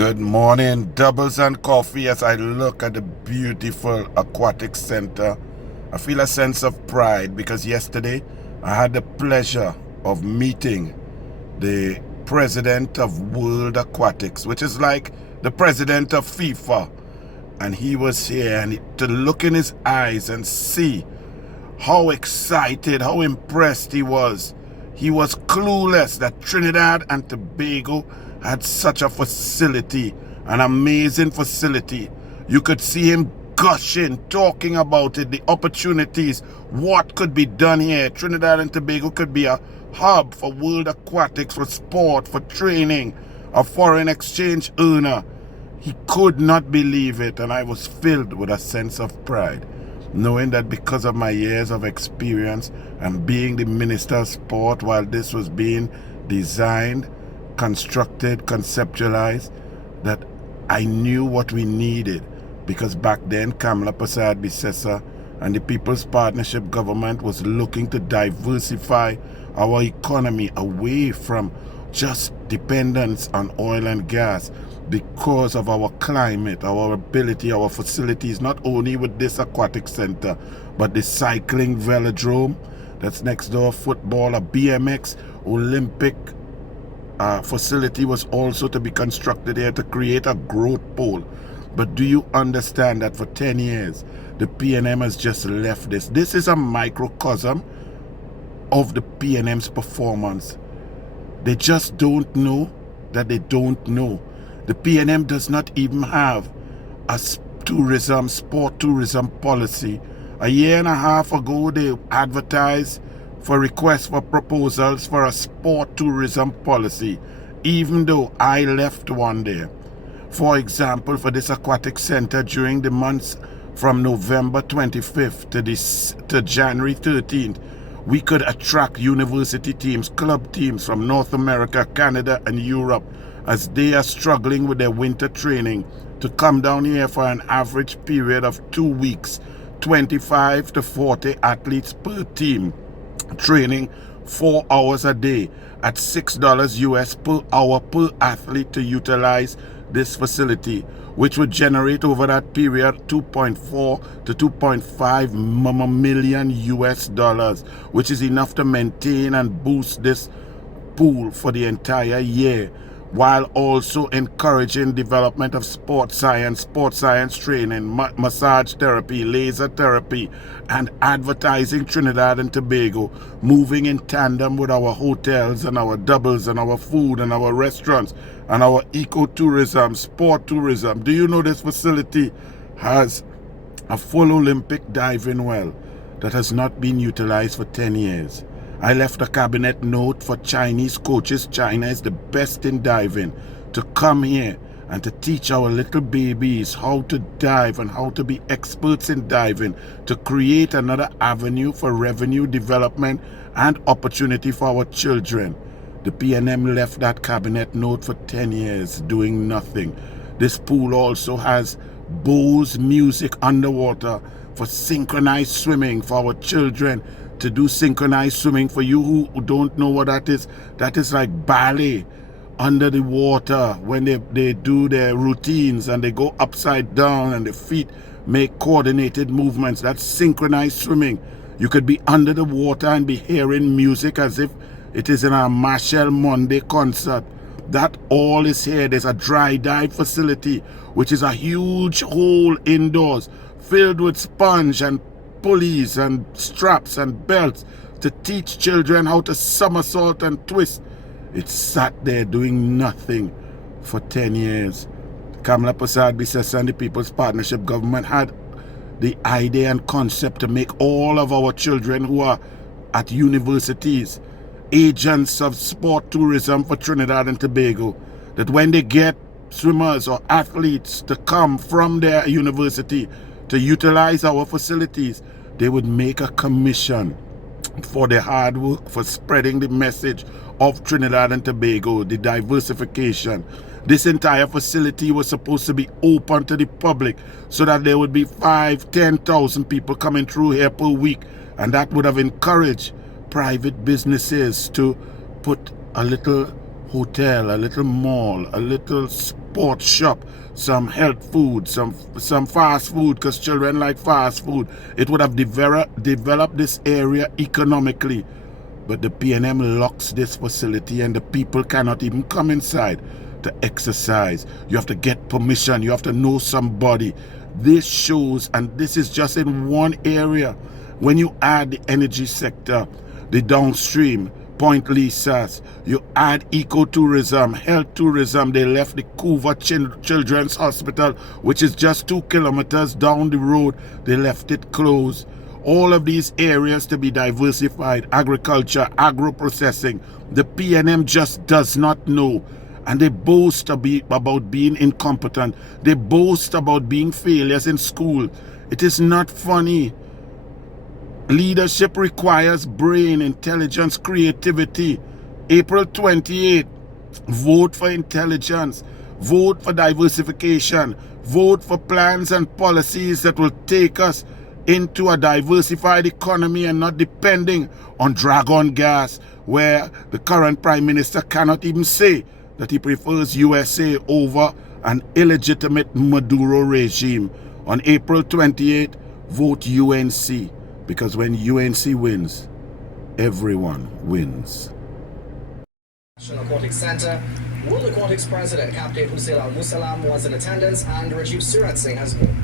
Good morning, doubles and coffee. As I look at the beautiful aquatic center, I feel a sense of pride because yesterday I had the pleasure of meeting the president of World Aquatics, which is like the president of FIFA. And he was here, and to look in his eyes and see how excited, how impressed he was. He was clueless that Trinidad and Tobago had such a facility, an amazing facility. You could see him gushing, talking about it, the opportunities, what could be done here. Trinidad and Tobago could be a hub for world aquatics, for sport, for training, a foreign exchange earner. He could not believe it, and I was filled with a sense of pride, knowing that because of my years of experience and being the Minister of Sport while this was being designed, constructed, conceptualized, that I knew what we needed. Because back then, 𝐏𝐫𝐶 and the People's Partnership Government was looking to diversify our economy away from just dependence on oil and gas, because of our climate, our ability, our facilities, not only with this aquatic center, but the cycling velodrome that's next door, football, a BMX Olympic facility was also to be constructed here to create a growth pole. But do you understand that for 10 years, the PNM has just left this? This is a microcosm of the PNM's performance. They just don't know that they don't know. The PNM does not even have a sport tourism policy. A year and a half ago, they advertised for requests for proposals for a sport tourism policy, even though I left one there. For example, for this aquatic center during the months from November 25th to January 13th, we could attract university teams, club teams from North America, Canada, and Europe, as they are struggling with their winter training, to come down here for an average period of 2 weeks, 25 to 40 athletes per team, training 4 hours a day at $6 US per hour per athlete to utilize this facility, which would generate over that period 2.4 to 2.5 million US dollars, which is enough to maintain and boost this pool for the entire year, while also encouraging development of sports science training, massage therapy, laser therapy, and advertising Trinidad and Tobago, moving in tandem with our hotels and our doubles and our food and our restaurants and our ecotourism, sport tourism. Do you know this facility has a full Olympic diving well that has not been utilized for 10 years? I left a cabinet note for Chinese coaches. China is the best in diving, to come here and to teach our little babies how to dive and how to be experts in diving, to create another avenue for revenue development and opportunity for our children. The PNM left that cabinet note for 10 years doing nothing. This pool also has Bose music underwater for synchronized swimming for our children, to do synchronized swimming. For you who don't know what that is like ballet under the water, when they do their routines and they go upside down and the feet make coordinated movements. That's synchronized swimming. You could be under the water and be hearing music as if it is in a Machel Monday concert. That all is here. There's a dry dive facility, which is a huge hole indoors filled with sponge and pulleys and straps and belts to teach children how to somersault and twist. It sat there doing nothing for 10 years. 𝐏𝐫𝐶 and the People's Partnership Government had the idea and concept to make all of our children who are at universities agents of sport tourism for Trinidad and Tobago, that when they get swimmers or athletes to come from their university to utilize our facilities, they would make a commission for their hard work, for spreading the message of Trinidad and Tobago, the diversification. This entire facility was supposed to be open to the public so that there would be 5,000-10,000 people coming through here per week, and that would have encouraged private businesses to put a little hotel, a little mall, a little sports shop, some health food, some fast food, because children like fast food. It would have developed this area economically. But the PNM locks this facility and the people cannot even come inside to exercise. You have to get permission. You have to know somebody. This shows, and this is just in one area. When you add the energy sector, the downstream, Point Lisas, you add ecotourism, health tourism. They left the 𝐏𝐫𝐨𝐮𝐝 Children's Hospital, which is just 2 kilometers down the road. They left it closed. All of these areas to be diversified, agriculture, agro-processing. The PNM just does not know. And they boast about being incompetent. They boast about being failures in school. It is not funny. Leadership requires brain, intelligence, creativity. April 28th, vote for intelligence. Vote for diversification. Vote for plans and policies that will take us into a diversified economy and not depending on dragon gas, where the current Prime Minister cannot even say that he prefers USA over an illegitimate Maduro regime. On April 28th, vote UNC, because when UNC wins, everyone wins. National Aquatic Centre, World Aquatics President Captain Hussein Musalam was in attendance, and 𝐿𝐶 has more.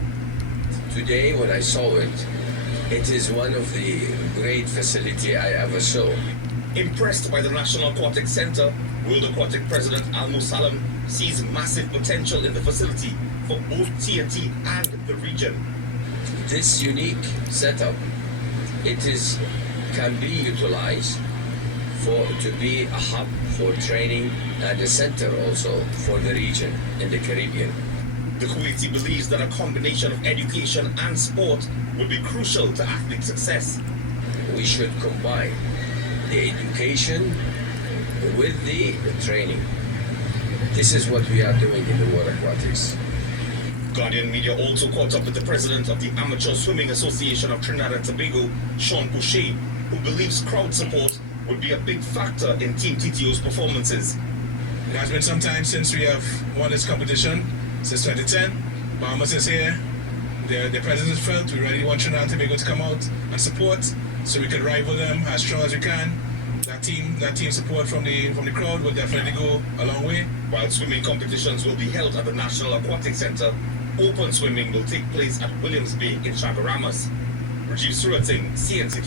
Today, when I saw it, it is one of the great facility I ever saw. Impressed by the National Aquatic Centre, World Aquatic President Al Musalam sees massive potential in the facility for both TNT and the region. This unique setup, can be utilized to be a hub for training and a center also for the region in the Caribbean. The Kuwaiti believes that a combination of education and sport will be crucial to athlete success. We should combine the education with the training. This is what we are doing in the water aquatics. Guardian Media also caught up with the president of the Amateur Swimming Association of Trinidad and Tobago, Sean Boucher, who believes crowd support would be a big factor in Team TTO's performances. It has been some time since we have won this competition, since 2010. Bahamas is here. The presence is felt. We really want Trinidad and Tobago to come out and support so we can rival them as strong as we can. That team support from the crowd will definitely go a long way. While swimming competitions will be held at the National Aquatic Centre, open swimming will take place at Williams Bay in Chaguaramas. 𝐿𝐶, CNC.